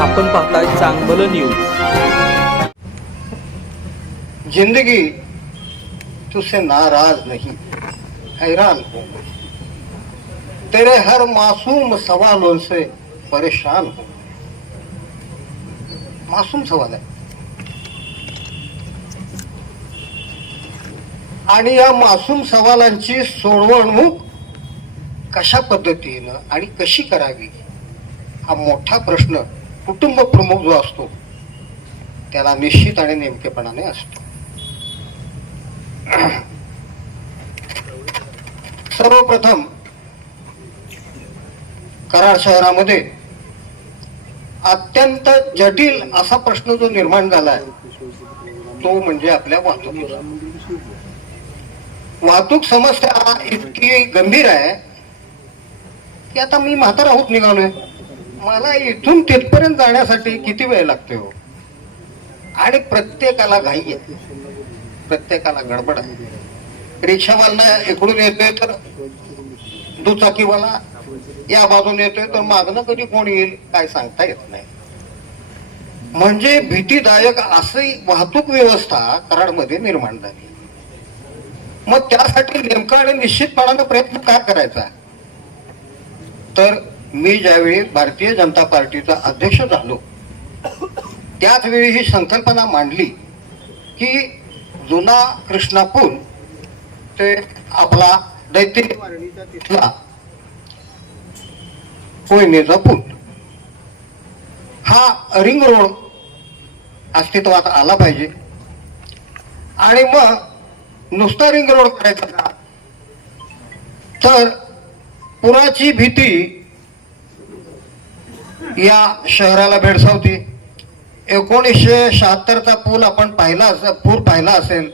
आपण पाहताय चांगलं न्यूज जिंदगी तुझसे नाराज नहीं हैरान हो तेरे हर मासूम सवालों से परेशान हो मासूम सवाल आहे आणि या मासूम सवालांची सोडवणूक कशा पद्धतीनं आणि कशी करावी हा मोठा प्रश्न कुटुंब प्रमुख जो असतो त्याला निश्चित आणि नेमकेपणाने असतो. सर्वप्रथम कराड शहरामध्ये अत्यंत जटिल असा प्रश्न जो निर्माण झालाय तो म्हणजे आपल्या वाहतुकीचा वाहतूक समस्या इतकी गंभीर आहे की आता मी म्हातारा होत निघालोय. मला इथून तिथपर्यंत जाण्यासाठी किती वेळ लागतो हो? आणि प्रत्येकाला घाई आहे प्रत्येकाला गडबड आहे. रिक्षावाला इकडून येतोय तर दुचाकीवाला या बाजून येतोय तर मागणं कधी कोण येईल काय सांगता येत नाही. म्हणजे भीतीदायक अशी वाहतूक व्यवस्था कराडमध्ये निर्माण झाली. मग त्यासाठी नेमका आणि निश्चितपणानं प्रयत्न काय करायचा? तर मी ज्यावेळी भारतीय जनता पार्टीचा अध्यक्ष झालो त्याच वेळी ही संकल्पना मांडली की जुना कृष्णापूर ते आपला दैत्य तिथला कोयनेचा पूल. हा रिंग रोड अस्तित्वात आला पाहिजे. आणि मग नुसता रिंग रोड करायचा का तर पुराची भीती या शहराला भेडसावती. एकोणीसशे शहात्तरचा पूल आपण पाहिला असं पूर पाहिला असेल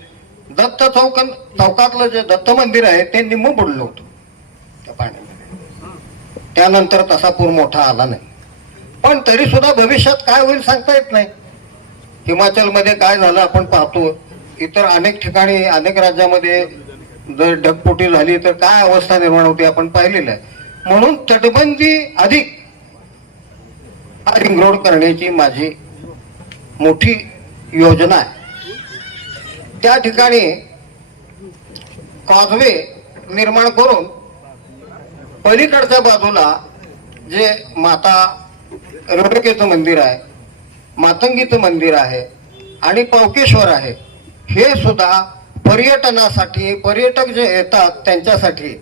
दत्त चौक चौकातलं जे दत्त मंदिर आहे ते निम्म बुडलं होतं. त्या पाण्यामध्ये. त्यानंतर तसा पूर मोठा आला नाही. पण तरी सुद्धा भविष्यात काय होईल सांगता येत नाही. हिमाचलमध्ये काय झालं आपण पाहतो इतर अनेक ठिकाणी अनेक राज्यामध्ये जर ढगफुटी झाली तर काय अवस्था निर्माण होते आपण पाहिलेलं आहे. म्हणून तटबंदी अधिक हा रिंग रोड करण्याची माझी मोठी योजना आहे. त्या ठिकाणी कॉजवे निर्माण करून पलीकडच्या बाजूला जे माता रुडकेचं मंदिर आहे मातंगीचं मंदिर आहे आणि पावकेश्वर आहे हे सुद्धा पर्यटनासाठी पर्यटक जे येतात त्यांच्यासाठी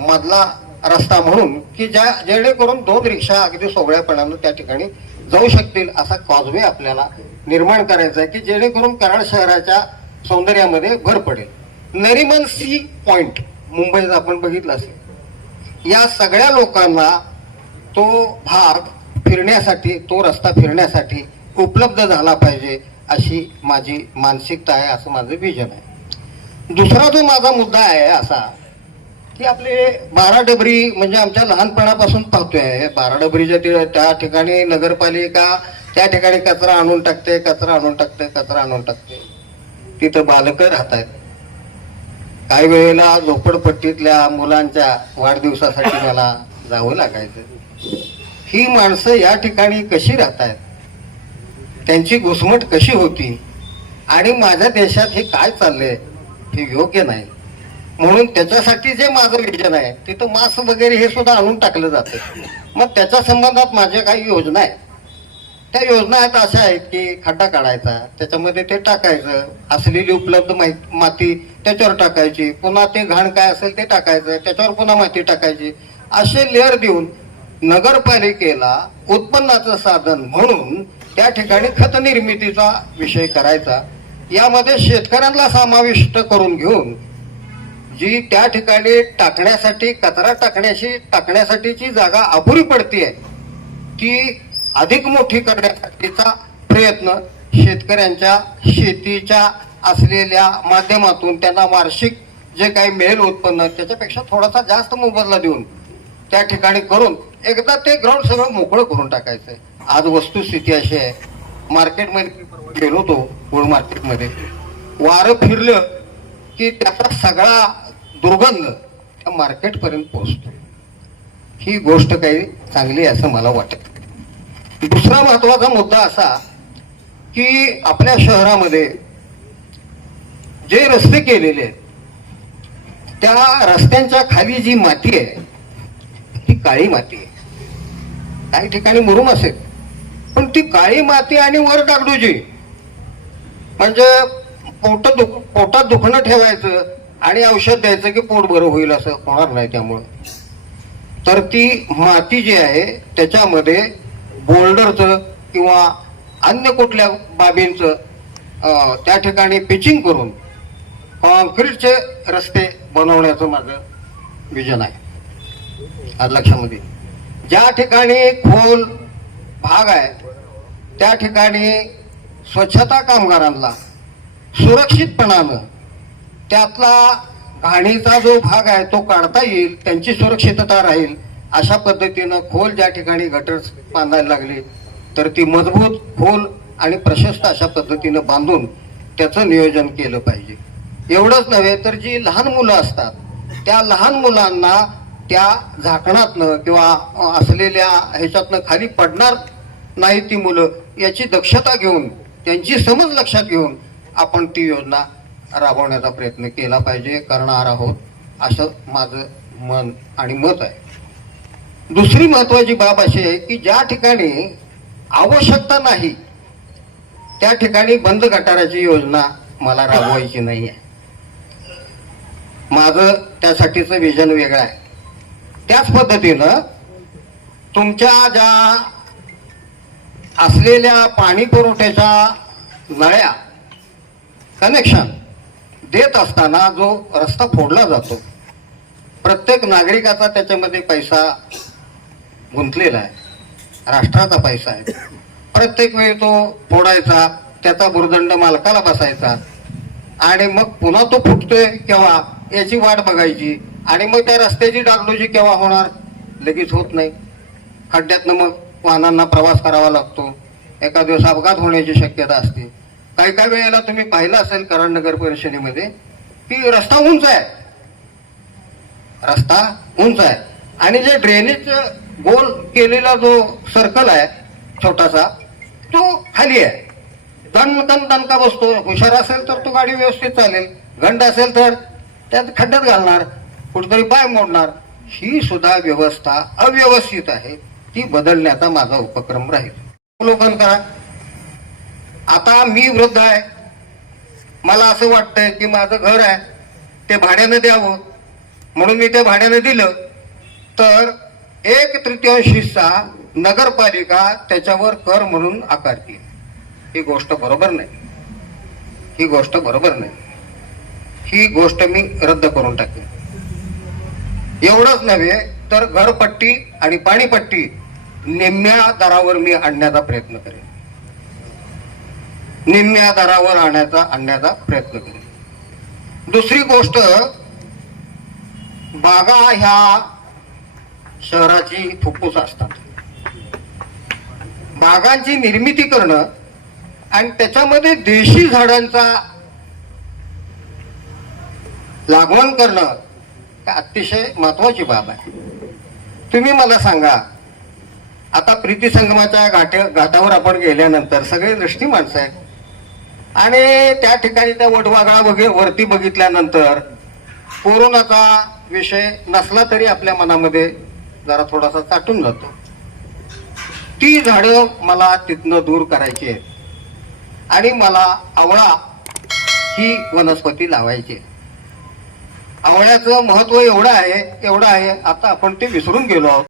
मधला रस्ता म्हणून की ज्या जेणेकरून दोन रिक्षा अगदी सोगळ्यापणानं त्या ठिकाणी जाऊ शकतील असा कॉजवे आपल्याला निर्माण करायचा आहे की जेणेकरून कराड शहराच्या सौंदर्यामध्ये भर पडेल. नरिमन सी पॉइंट मुंबईत आपण बघितलं असेल. या सगळ्या लोकांना तो भाग फिरण्यासाठी तो रस्ता फिरण्यासाठी उपलब्ध झाला पाहिजे अशी माझी मानसिकता आहे असं माझं विजन आहे. दुसरा जो माझा मुद्दा आहे असा ते आपले बारा डबरी म्हणजे आमच्या लहानपणापासून पाहतोय. बारा डबरीच्या त्या ठिकाणी नगरपालिका त्या ठिकाणी कचरा आणून टाकते कचरा आणून टाकते कचरा आणून टाकते. तिथं बालकं राहत आहेत काही वेळेला झोपडपट्टीतल्या मुलांच्या वाढदिवसासाठी मला जावं लागायचं. ही माणसं या ठिकाणी कशी राहत आहेत त्यांची घुसमट कशी होती? आणि माझ्या देशात हे काय चाललंय? हे योग्य नाही. म्हणून त्याच्यासाठी जे माझं विजन आहे तिथं मास्क वगैरे हे सुद्धा आणून टाकलं जातं. मग त्याच्या संबंधात माझ्या काही योजना आहेत. त्या योजना आहेत अशा आहेत की खड्डा काढायचा त्याच्यामध्ये ते टाकायचं असलेली उपलब्ध माती त्याच्यावर टाकायची पुन्हा ते घाण काय असेल ते टाकायचं त्याच्यावर पुन्हा माती टाकायची असे लेअर देऊन नगरपालिकेला उत्पन्नाचं साधन म्हणून त्या ठिकाणी खत निर्मितीचा विषय करायचा. यामध्ये शेतकऱ्यांना समाविष्ट करून घेऊन जी त्या ठिकाणी टाकण्यासाठी कचरा टाकण्याशी टाकण्यासाठीची जागा अपुरी पडतीये ती अधिक मोठी करण्यासाठीचा प्रयत्न शेतकऱ्यांच्या शेतीच्या असलेल्या माध्यमातून त्यांना वार्षिक जे काही मिळेल उत्पन्न त्याच्यापेक्षा थोडासा जास्त मोबदला देऊन त्या ठिकाणी करून एकदा ते ग्राउंड सगळं मोकळं करून टाकायचंय. आज वस्तुस्थिती अशी आहे. मार्केटमध्ये गेलो होतो गोल्ड मार्केटमध्ये. वारं फिरलं की त्याचा सगळा दुर्गंध त्या मार्केटपर्यंत पोहोचतो. ही गोष्ट काही चांगली आहे असं मला वाटत. दुसरा महत्त्वाचा मुद्दा असा की आपल्या शहरामध्ये जे रस्ते केलेले आहेत त्या रस्त्यांच्या खाली जी माती आहे ती काळी माती आहे. काही ठिकाणी मुरुम असेल पण ती काळी माती आणि वर डागडूजी. म्हणजे पोट दुख पोटात दुखणं ठेवायचं आणि औषध द्यायचं की पोट बरं होईल असं होणार नाही त्यामुळं. तर ती माती जी आहे त्याच्यामध्ये बोल्डरचं किंवा अन्य कुठल्या बाबींचं त्या ठिकाणी पिचिंग करून कॉन्क्रीटचे रस्ते बनवण्याचं माझं विजन आहे. आज लक्षामध्ये. ज्या ठिकाणी खोल भाग आहे त्या ठिकाणी स्वच्छता कामगारांना सुरक्षितपणानं त्यातला घाणीचा जो भाग आहे तो काढता येईल त्यांची सुरक्षितता राहील अशा पद्धतीनं खोल ज्या ठिकाणी गटर बांधायला लागली तर ती मजबूत खोल आणि प्रशस्त अशा पद्धतीनं बांधून त्याचं नियोजन केलं पाहिजे. एवढंच नव्हे तर जी लहान मुलं असतात त्या लहान मुलांना त्या झाकणातनं किंवा असलेल्या ह्याच्यातनं खाली पडणार नाही ती मुलं याची दक्षता घेऊन त्यांची समज लक्षात घेऊन आपण ती योजना राबवण्याचा प्रयत्न केला पाहिजे करणार आहोत असं माझं मन आणि मत आहे. दुसरी महत्वाची बाब अशी आहे की ज्या ठिकाणी आवश्यकता नाही त्या ठिकाणी बंद गटाराची योजना मला राबवायची नाही आहे. माझं त्यासाठीचं विजन वेगळं आहे. त्याच पद्धतीनं तुमच्या ज्या असलेल्या पाणी पुरवठ्याच्या नळ्या कनेक्शन देत असताना जो रस्ता फोडला जातो प्रत्येक नागरिकाचा त्याच्यामध्ये पैसा गुंतलेला आहे. राष्ट्राचा पैसा आहे. प्रत्येक वेळी तो फोडायचा त्याचा भुर्दंड मालकाला बसायचा आणि मग पुन्हा तो फुटतोय केव्हा? याची वाट बघायची आणि मग त्या रस्त्याची डागडोजी केव्हा होणार? लगेच होत नाही. खड्ड्यातनं मग वाहनांना प्रवास करावा लागतो. एका दिवस अपघात होण्याची शक्यता असते. काही काही वेळेला तुम्ही पाहिलं असेल कराड नगर परिषदेमध्ये की रस्ता उंच आहे. रस्ता उंच आहे. आणि जे ड्रेनेज गोल केलेला जो सर्कल आहे छोटासा तो खाली आहे. दणदण दणका बसतो. हुशार असेल तर तो गाडी व्यवस्थित चालेल. गंड असेल तर त्यात खड्ड्यात घालणार कुठेतरी पाय मोडणार. ही सुद्धा व्यवस्था अव्यवस्थित आहे. ती बदलण्याचा माझा उपक्रम राहील. अवलोकन करा. आता मी वृद्ध आहे. मला असं वाटतंय की माझं घर आहे. ते भाड्यानं द्यावं. म्हणून मी ते भाड्यानं दिलं. तर एक तृतीयांश हिस्सा नगरपालिका त्याच्यावर कर म्हणून आकारतील ही गोष्ट बरोबर नाही. ही गोष्ट बरोबर नाही. ही गोष्ट मी रद्द करून टाकेन. एवढंच नव्हे तर घरपट्टी आणि पाणीपट्टी निम्म्या दरावर मी आणण्याचा प्रयत्न करेन. निम्म्या दरावर आणण्याचा आणण्याचा प्रयत्न केला. दुसरी गोष्ट बागा ह्या शहराची फुफ्फुस असतात. बागांची निर्मिती करणं आणि त्याच्यामध्ये देशी झाडांचा लागवण करणं अतिशय महत्वाची बाब आहे. तुम्ही मला सांगा आता प्रीती संगमाच्या घाटावर आपण गेल्यानंतर सगळे दृष्टी माणसं आहेत. आणि त्या ठिकाणी त्या वटवाघळा वगैरे वरती बघितल्यानंतर कोरोनाचा विषय नसला तरी आपल्या मनामध्ये जरा थोडासा चाटून जातो. ती झाडं मला तिथनं दूर करायची आहेत. आणि मला आवळा ही वनस्पती लावायची आवळ्याचं महत्त्व एवढं आहे एवढं आहे आता आपण ते विसरून गेलो आहोत.